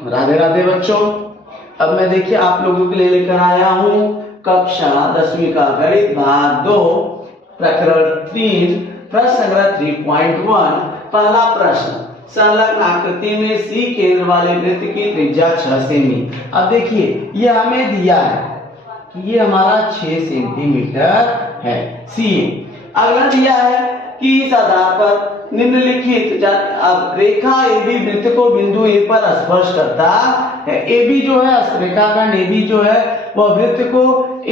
राधे राधे बच्चों। अब मैं देखिए आप लोगों के लिए लेकर आया हूँ कक्षा 10वीं का गणित भाग 2 प्रकरण 3 प्रश्न संग्रह 3.1। पहला प्रश्न, संलग्न आकृति में सी केंद्र वाले वृत्त की त्रिज्या 6 सेमी। अब देखिए ये हमें दिया है कि ये हमारा 6 सेंटीमीटर है सी। अगला दिया है कि इस आधार पर निम्नलिखित अब रेखा AB वृत्त को बिंदु A पर स्पर्श करता है। AB जो है रेखाखंड AB जो है वह वृत्त को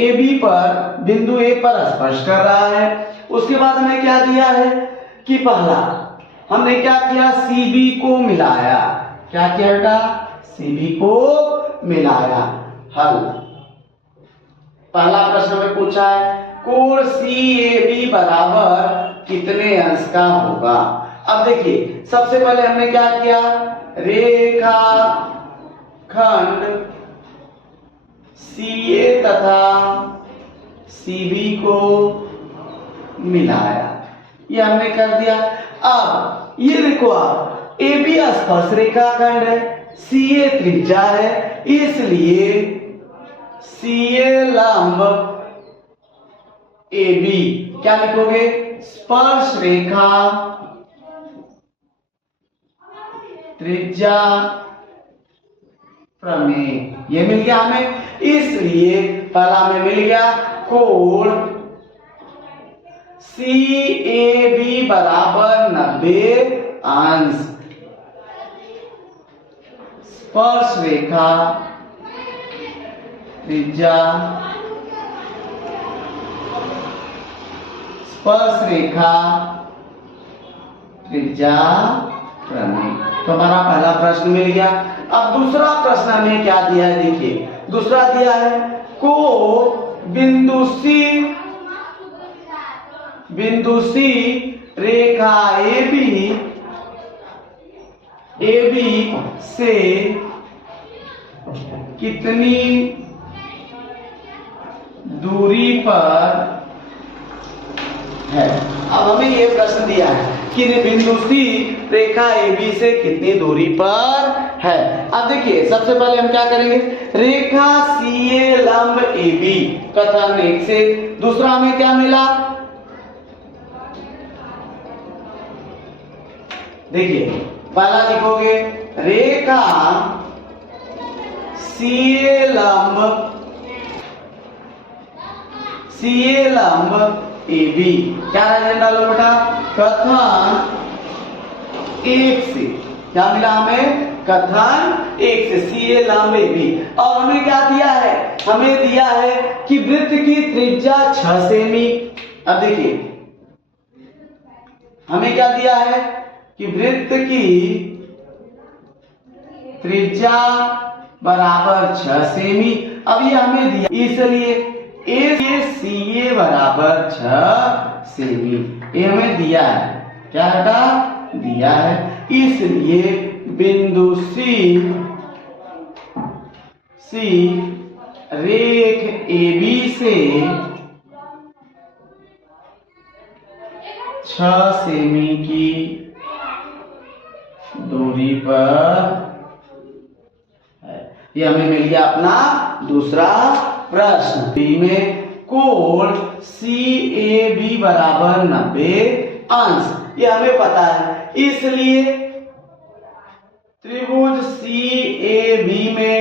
AB पर बिंदु A पर स्पर्श कर रहा है। उसके बाद हमें क्या दिया है कि पहला हमने क्या किया, CB को मिलाया। क्या किया बेटा, CB को मिलाया। हल, पहला प्रश्न में पूछा है कोण CAB बराबर कितने अंश का होगा। अब देखिए सबसे पहले हमने क्या किया, रेखा खंड CA तथा CB को मिलाया, ये हमने कर दिया। अब ये देखो आप AB स्पर्श रेखा खंड है, CA त्रिज्या है, इसलिए CA लंब AB क्या लिखोगे, स्पर्श रेखा त्रिज्या प्रमेय, ये मिल गया हमें। इसलिए पहला में मिल गया कोण CAB बराबर 90 अंश, स्पर्श रेखा त्रिज्या स्पर्श रेखा त्रिज्या प्रमेय। तो हमारा पहला प्रश्न मिल गया। अब दूसरा प्रश्न हमें क्या दिया है, देखिए दूसरा दिया है को बिंदु C रेखा AB से कितनी दूरी पर है। अब हमें ये प्रश्न दिया है कि बिंदु C रेखा AB से कितनी दूरी पर है। अब देखिए सबसे पहले हम क्या करेंगे, रेखा CA लंब AB कथन 1 से। दूसरा हमें क्या मिला, देखिए पहला लिखोगे रेखा CA लंब AB, क्या डालो बेटा, कथन 1 से। क्या मिला हमें, कथन 1 से CA लंब AB। और हमें क्या दिया है, हमें दिया है कि वृत्त की त्रिज्या 6 सेमी। अब देखिए हमें क्या दिया है कि वृत्त की त्रिज्या बराबर 6 सेमी। अब ये हमें दिया, इसलिए CA बराबर 6 सेमी, ये हमें दिया है। क्या बेटा, दिया है। इसलिए बिंदु C रेख AB से 6 सेमी की दूरी पर है। ये हमें मिल गया अपना दूसरा प्रश्न। बी में कोण CAB बराबर 90 अंश, ये हमें पता है। इसलिए त्रिभुज CAB में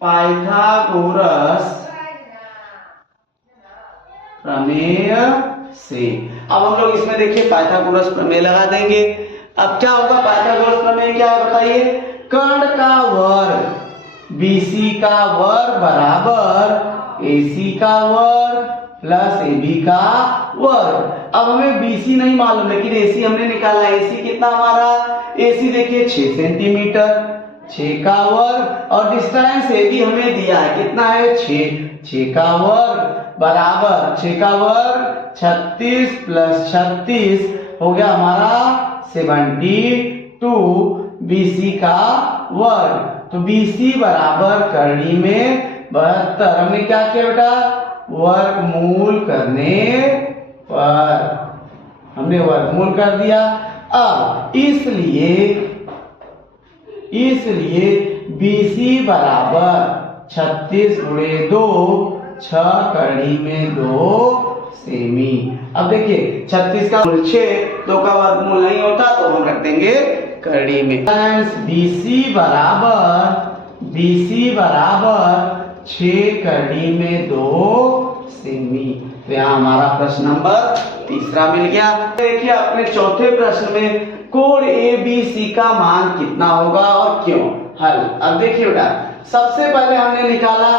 पाइथागोरस प्रमेय से। अब हम लोग इसमें देखिए पाइथागोरस प्रमेय लगा देंगे। अब क्या होगा, पाइथागोरस प्रमेय क्या है बताइए, कर्ण का वर्ग BC का वर्ग बराबर AC का वर्ग प्लस AB का वर्ग। अब हमें BC नहीं मालूम लेकिन AC हमने निकाला। AC कितना हमारा, AC देखिए 6 सेंटीमीटर, 6 का वर्ग और डिस्टेंस AB हमें दिया है कितना है, 6 का वर्ग बराबर 6 का वर्ग 36 प्लस 36 हो गया हमारा 72 BC का वर्ग। तो BC बराबर करनी में 72। हमने क्या किया बेटा, वर्गमूल करने पर हमने वर्गमूल कर दिया। अब इसलिए इसलिए BC बराबर 36 गुणे 2, 6 कड़ी में 2 सेमी। अब देखिए 36 का मूल 6, 2 का वर्गमूल नहीं होता तो हम रख देंगे कड़ी में। BC बराबर 6 कड़ी में 2 सेमी। तो यहाँ हमारा प्रश्न नंबर तीसरा मिल गया। देखिए अपने चौथे प्रश्न में कोण ABC का मान कितना होगा और क्यों। हल अब देखिए बेटा, सबसे पहले हमने निकाला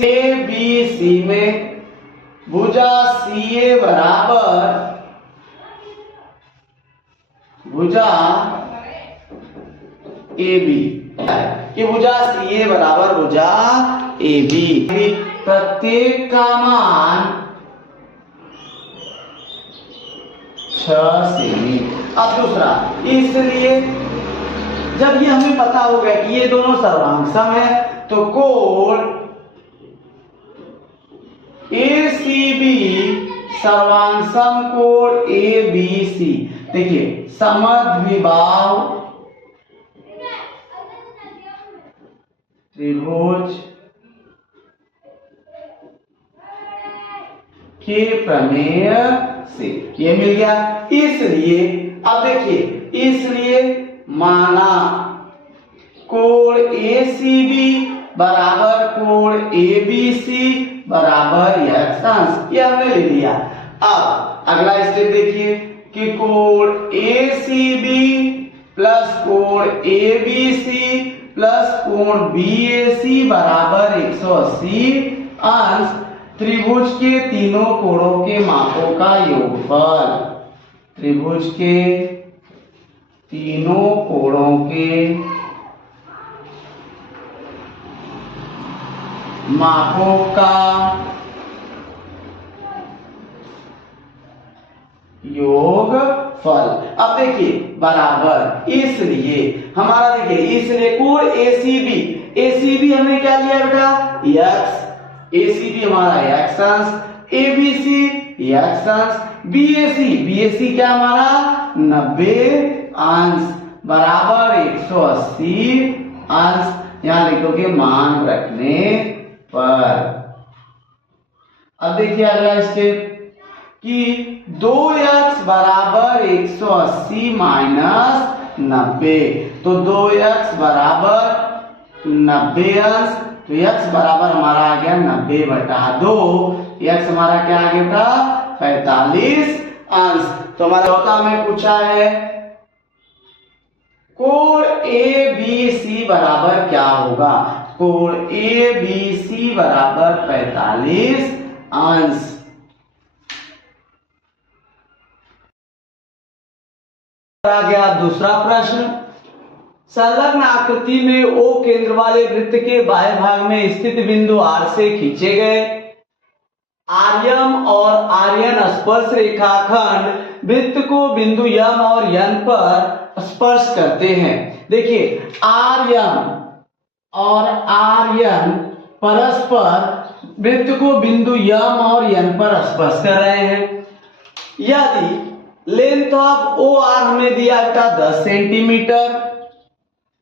ABC में भुजा CA बराबर भुजा AB कि भुजा CA बराबर भुजा AB, प्रत्येक का मान 6 सेमी। अब दूसरा, इसलिए जब ये हमें पता होगा कि ये दोनों सर्वांग सम है तो कोण ACB सर्वांग सम कोण ABC। देखिए समद्विबाहु त्रिभुज के प्रमेय से ये मिल गया। इसलिए अब देखिए, इसलिए माना कोण ACB बराबर कोण ABC बराबर x अंश, ये हमने ले लिया। अब अगला स्टेप देखिए कि कोण ACB प्लस कोण ABC प्लस कोण BAC बराबर 180 अंश त्रिभुज के तीनों कोणों के मापों का योगफल। त्रिभुज के तीनों कोणों के मापों का योगफल। अब देखिए बराबर, इसलिए हमारा देखिए, इसलिए कोण ACB हमने क्या लिया बेटा x, ACB हमारा x अंश, ABC x अंश, BAC क्या हमारा 90 अंश बराबर 180 अंश। यहां लिखोगे मान रखने पर। अब देखिए अगला स्टेप कि 2x बराबर 180 माइनस 90, तो 2x बराबर 90 अंश, तो x बराबर हमारा आ गया 90 बटा 2, x हमारा क्या आ गया था 45 अंश। तो हमारा चौथा में पूछा है कोण ABC बराबर क्या होगा। कोण ABC बराबर 45 अंश। आ गया दूसरा प्रश्न, संलग्न आकृति में O केंद्र वाले वृत्त के बाह्य भाग में स्थित बिंदु R से खींचे गए आर्यम और आर्यन स्पर्श रेखाखंड वृत्त को बिंदु M और N पर स्पर्श करते हैं। देखिए आर्यम और आर्यन परस्पर वृत्त को बिंदु M और N पर स्पर्श कर रहे हैं। यदि लेंथ ऑफ OR हमें दिया था 10 सेंटीमीटर,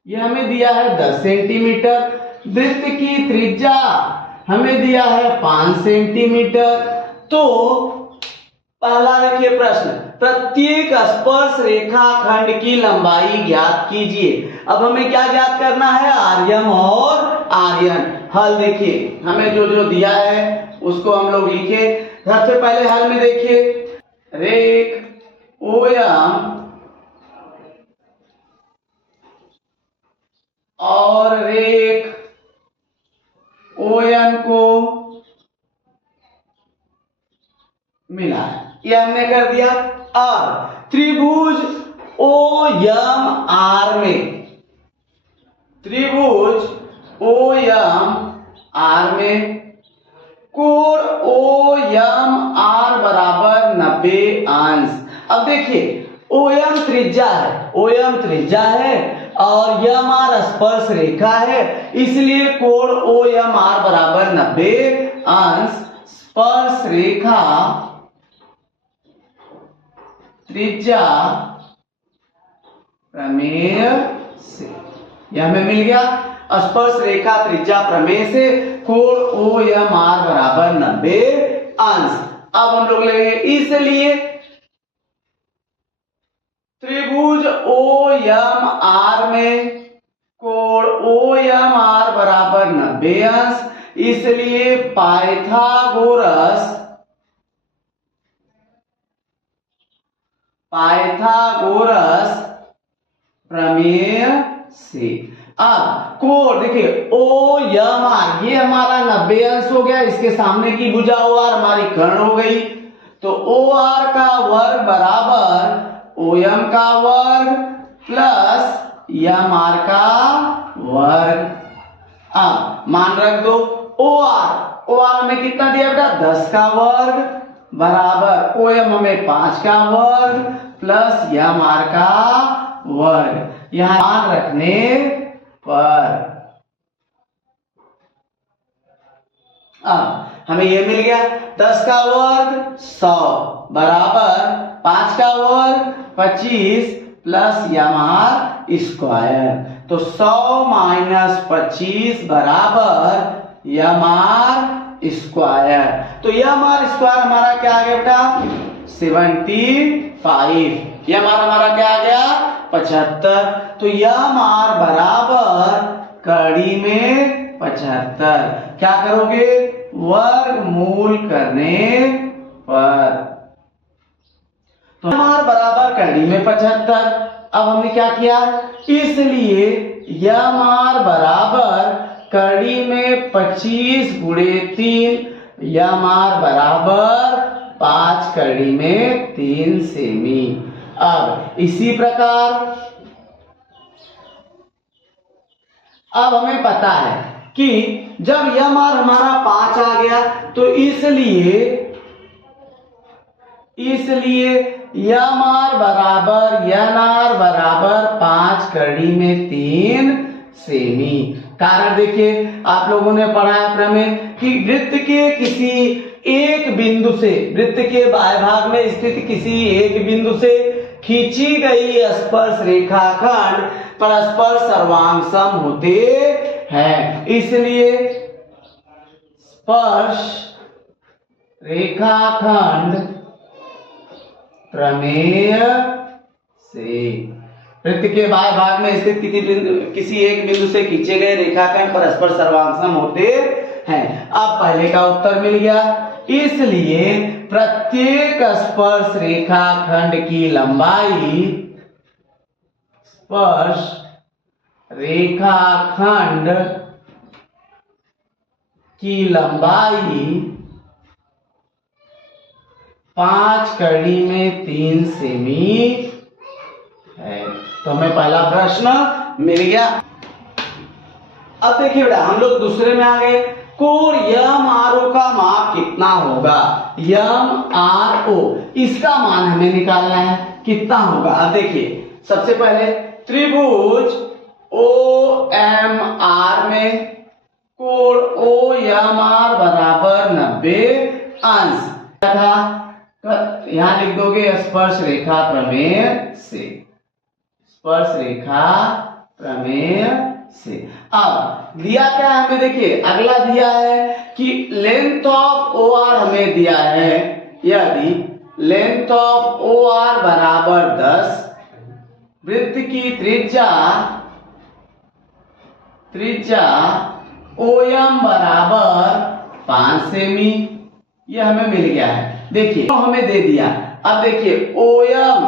यह हमें दिया है 10 सेंटीमीटर, वृत्त की त्रिज्या हमें दिया है 5 सेंटीमीटर। तो पहला देखिए प्रश्न, प्रत्येक स्पर्श रेखाखंड की लंबाई ज्ञात कीजिए। अब हमें क्या ज्ञात करना है, आर्यम और आर्यन। हल देखिए हमें जो जो दिया है उसको हम लोग लिखे। सबसे पहले हल में देखिए रेख OM और रेख ON को मिला है, ये हमने कर दिया। अब त्रिभुज OMR में, त्रिभुज OMR में कोण OMR बराबर 90 अंश। अब देखिए OM त्रिज्या है, OM त्रिज्या है और MR स्पर्श रेखा है, इसलिए कोण OMR बराबर 90 अंश स्पर्श रेखा त्रिज्या प्रमेय से। यह हमें मिल गया। स्पर्श रेखा त्रिज्या प्रमेय से कोण OMR बराबर 90 अंश। अब हम लोग लेंगे इसलिए त्रिभुज OMR में कोण OMR बराबर 90 अंश, इसलिए पाइथागोरस प्रमेय से अब कोण देखिए OMR ये हमारा 90 अंश हो गया, इसके सामने की भुजा OR हमारी कर्ण हो गई, तो OR का वर्ग बराबर OM का वर्ग प्लस MR का वर्ग। अब मान रख दो OR में कितना दिया बेटा 10 का वर्ग बराबर OM हमें 5 का वर्ग प्लस MR का वर्ग। यहां मान रखने पर अब हमें ये मिल गया 10 का वर्ग 100 बराबर 5 का वर्ग 25 प्लस MR स्क्वायर, तो 100 माइनस 25 बराबर MR स्क्वायर। तो MR स्क्वायर हमारा क्या आ गया बेटा 75, हमारा क्या आ गया 75, तो MR बराबर कड़ी में 75। क्या करोगे वर्गमूल करने पर, तो MR बराबर कड़ी में 75। अब हमने क्या किया, इसलिए MR बराबर कड़ी में 25 गुणे 3, MR बराबर 5 कड़ी में 3 सेमी। अब इसी प्रकार अब हमें पता है कि जब MR हमारा 5 आ गया तो इसलिए MR बराबर NR बराबर 5 कड़ी में 3 सेमी। कारण देखिए आप लोगों ने पढ़ा है प्रमेय कि वृत्त के किसी एक बिंदु से, वृत्त के बाह्य भाग में स्थित किसी एक बिंदु से खींची गई स्पर्श रेखाखंड परस्पर सर्वांगसम होते हैं, इसलिए स्पर्श रेखाखंड प्रमेय से वृत्त के बाह्य भाग में स्थित किसी एक बिंदु से खींचे गए रेखाखंड परस्पर सर्वांगसम होते हैं। अब पहले का उत्तर मिल गया, इसलिए प्रत्येक स्पर्श रेखाखंड की लंबाई, स्पर्श रेखाखंड की लंबाई 5 कड़ी में 3 सेमी है। तो हमें पहला प्रश्न मिल गया। अब देखिए बेटा हम लोग दूसरे में आ गए, कोण MRO का माप कितना होगा, MRO इसका मान हमें निकालना है कितना होगा। अब देखिए सबसे पहले त्रिभुज OMR में कोण OMR बराबर 90 अंश था, यहां लिख दोगे स्पर्श रेखा प्रमेय से, स्पर्श रेखा प्रमेय से। अब दिया क्या है हमें, देखिए अगला दिया है कि लेंथ ऑफ OR हमें दिया है, यदि लेंथ ऑफ OR बराबर 10, वृत्त की त्रिज्या OM बराबर 5 सेमी, यह हमें मिल गया है। देखिए तो हमें दे दिया। अब देखिए OM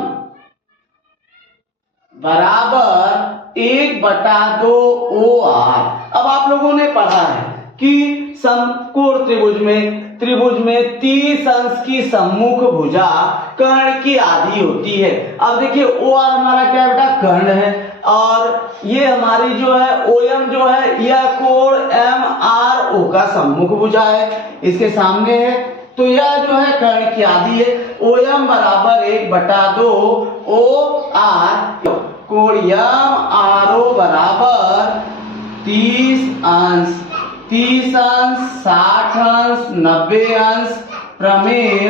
बराबर 1/2 OR। अब आप लोगों ने पढ़ा है कि समकोण त्रिभुज में 30 अंश की सम्मुख भुजा कर्ण की आधी होती है। अब देखिए OR हमारा क्या बेटा कर्ण है, और ये हमारी जो है OM जो है यह कोण MRO का सम्मुख भुजा है, इसके सामने है, तो यह जो है कर्ण की आधी है। OM बराबर 1/2 OR, कोण MRO बराबर 30 अंश, 30 अंश 60 अंश 90 अंश प्रमेय,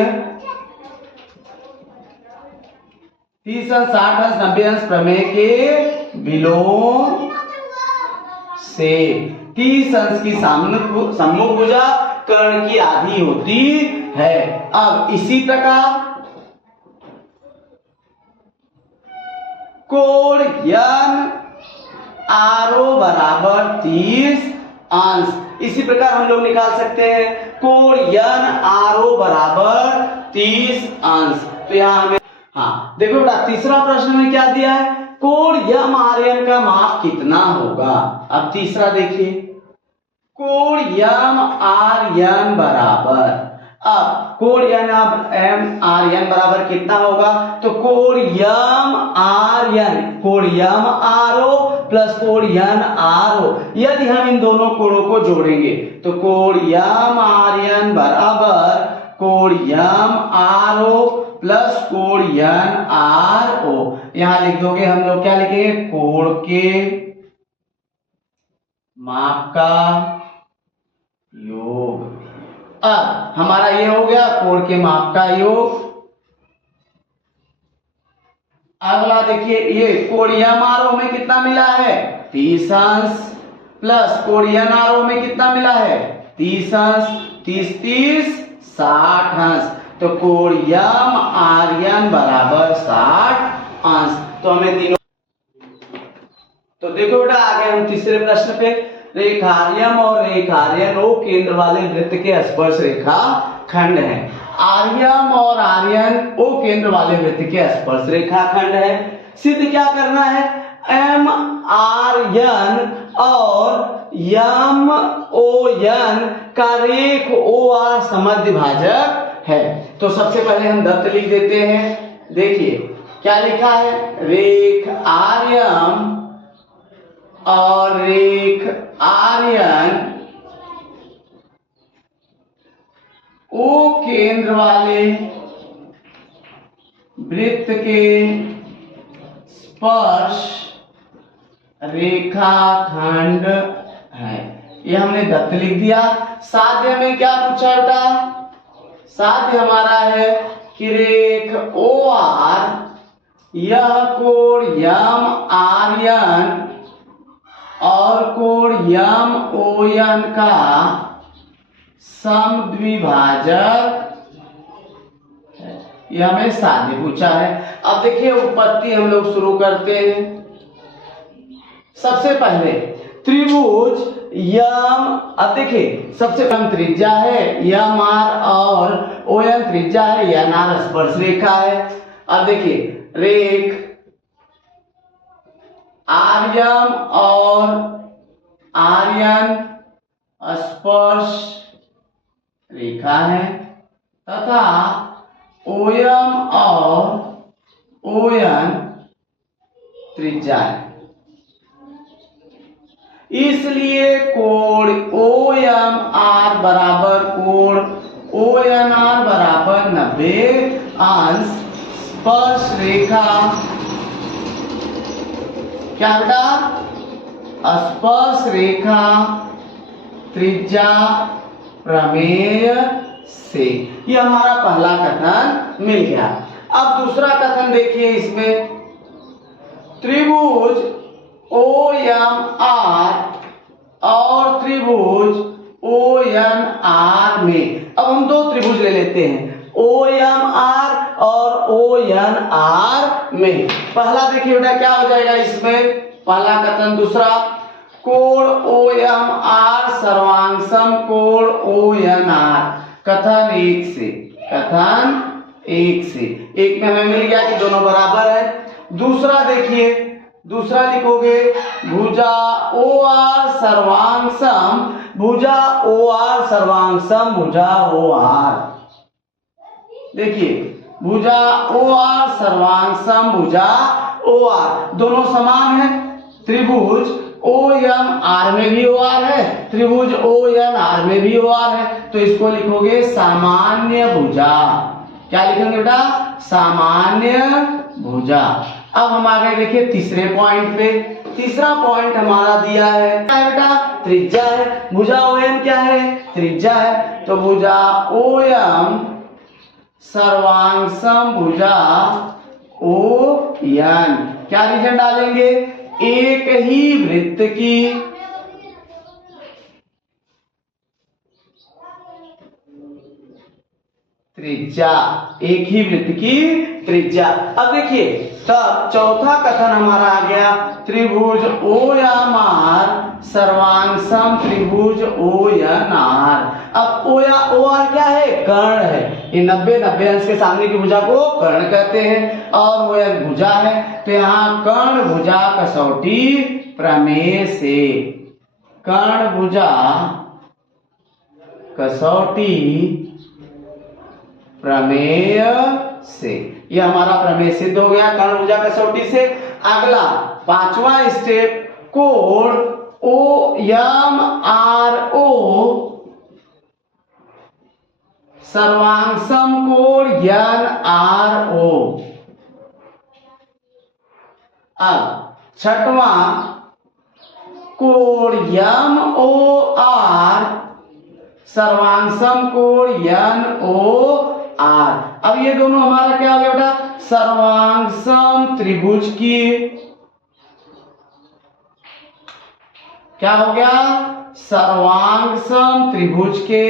30 अंश 60 अंश 90 अंश प्रमेय के विलोम से। 30 अंश की सम्मुख भुजा कर्ण की आधी होती है। अब इसी प्रकार कोण यन आरओ बराबर 30 अंश। इसी प्रकार हम लोग निकाल सकते हैं कोण यन आरओ बराबर 30 अंश। तो यहां हमें देखो बेटा तीसरा प्रश्न में क्या दिया है, कोण यम आर्यन का माप कितना होगा। अब तीसरा देखिए, कोण यम आर्यन बराबर, अब कोण एम आर्यन बराबर कितना होगा, तो कोण यम आर ओ प्लस कोण यन आर ओ, यदि हम इन दोनों कोणों को जोड़ेंगे तो कोण यम आर्यन बराबर कोण यम आर ओ प्लस कोण यन आर ओ। यहां लिख दोगे, हम लोग क्या लिखेंगे, कोण के माप का योग। अब हमारा ये हो गया कोण के माप का योग। अगला देखिए, ये कोण यम आर ओ में कितना मिला है, 30 अंश, प्लस कोण यन आर ओ में कितना मिला है, 30 अंश, 30 30 60 अंश। तो कोण यम आर्यन बराबर 60 अंश। तो हमें तीनों, तो देखो बेटा आगे हम तीसरे प्रश्न पे, रेखार्यम और रेखार्यन ओ केंद्र वाले वृत्त के स्पर्श रेखा खंड है। आर्यम और आर्यन ओ केंद्र वाले वृत्त के स्पर्श रेखा खंड है। सिद्ध क्या करना है, एम आर्यन और यम ओ यन का रेख ओ आर समद्विभाजक है। तो सबसे पहले हम दत्त लिख देते हैं। देखिए क्या लिखा है, रेख आर्यम और रेख आर्यन ओ केंद्र वाले वृत्त के स्पर्श रेखाखंड है। ये हमने दत्त लिख दिया। साध्य में क्या पूछा था, साध्य हमारा है कि रेख ओ आर, यह कोण यम आर्यन और कोण यम ओ यन का समद्विभाजक है। यह हमें साध्य पूछा है। अब देखिए उत्पत्ति हम लोग शुरू करते हैं। सबसे पहले त्रिभुज यम, अब देखिए सबसे कम त्रिज्या है यम आर और ओ एन त्रिज्या है, यन आर स्पर्श रेखा है। अब देखिए रेख आर्यम और आर्यन स्पर्श रेखा है तथा ओयम और ओयन त्रिज्या है। इसलिए कोण ओ एम आर बराबर कोण ओ एन आर बराबर 90 अंश। स्पर्श रेखा क्या बेटा, स्पर्श रेखा त्रिज्या प्रमेय से। ये हमारा पहला कथन मिल गया। अब दूसरा कथन देखिए, इसमें त्रिभुज ओ एम आर और त्रिभुज ओ एन आर में, अब हम दो त्रिभुज ले लेते हैं, ओ एम आर और ओ एन आर में। पहला देखिए बेटा क्या हो जाएगा इसमें, पहला कथन, दूसरा कोण ओ एम आर सर्वांगसम कोण ओ एन आर। कथन एक से, कथन एक से, एक में हमें मिल गया कि दोनों बराबर है। दूसरा देखिए, दूसरा लिखोगे भुजा ओ आर सर्वांगसम, भुजा ओ आर सर्वांगसम भुजा ओ आर। देखिए भुजा ओ आर सर्वांगसम भुजा ओ आर, दोनों समान है। त्रिभुज ओ एम आर में भी ओ आर है, त्रिभुज ओ एन आर में भी ओ आर है, तो इसको लिखोगे सामान्य भुजा। क्या लिखेंगे बेटा, सामान्य भुजा। अब हम आगे देखिए तीसरे पॉइंट पे। तीसरा पॉइंट हमारा दिया है क्या है बेटा, त्रिज्या है। भुजा ओ एन क्या है, त्रिज्या है। तो भुजा ओ एम सर्वांगसम भुजा ओ एन, क्या रीजन डालेंगे, एक ही वृत्त की त्रिज्या, एक ही वृत्त की त्रिज्या। अब देखिए तब चौथा कथन हमारा आ गया, त्रिभुज OMR सर्वांग सम त्रिभुज ONR। अब OR क्या है? कर्ण है। ये 90 अंश के सामने की भुजा को कर्ण कहते हैं और ON भुजा है। तो यहाँ कर्ण भुजा कसौटी प्रमेय से, कर्ण भुजा कसौटी प्रमेय से, यह हमारा प्रमेय सिद्ध हो गया कर्ण भुजा कसौटी से। अगला पांचवा स्टेप, कोण OMRO सर्वांग समकोण NRO। अब छठवां, कोण MOR सर्वांग समकोण NOR। अब ये दोनों हमारा क्या हो गया बेटा? सर्वांग सम त्रिभुज की, क्या हो गया? सर्वांग सम त्रिभुज के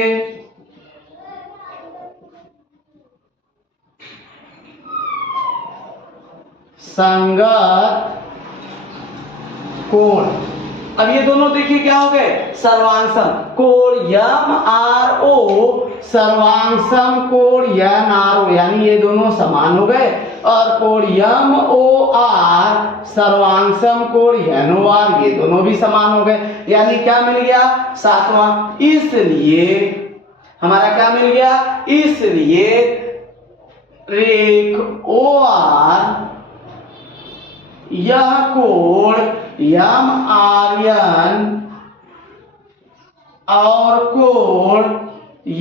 संगत कोण। अब ये दोनों देखिए क्या हो गए? सर्वांग सम, कोण MRO सर्वांग सम कोण NRO, यानी ये दोनों समान हो गए। और कोण MOR सर्वांग सम कोण NOR, ये दोनों भी समान हो गए। यानी क्या मिल गया? सातवां। इसलिए हमारा क्या मिल गया? इसलिए रेख OR यह कोण MRN और कोण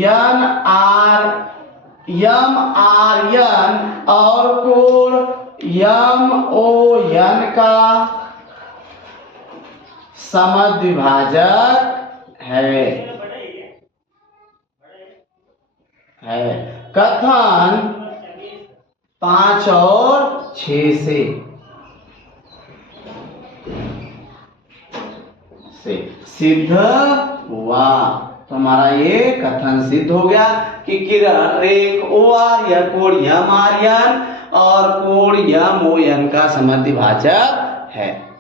MRN और कोण MON का समद्विभाजक है। कथन 5 और 6 से सिद्ध हुआ। तो हमारा ये कथन सिद्ध हो गया कि किरण रेख OR या कोण MRN और कोण MON का समद्विभाजक है।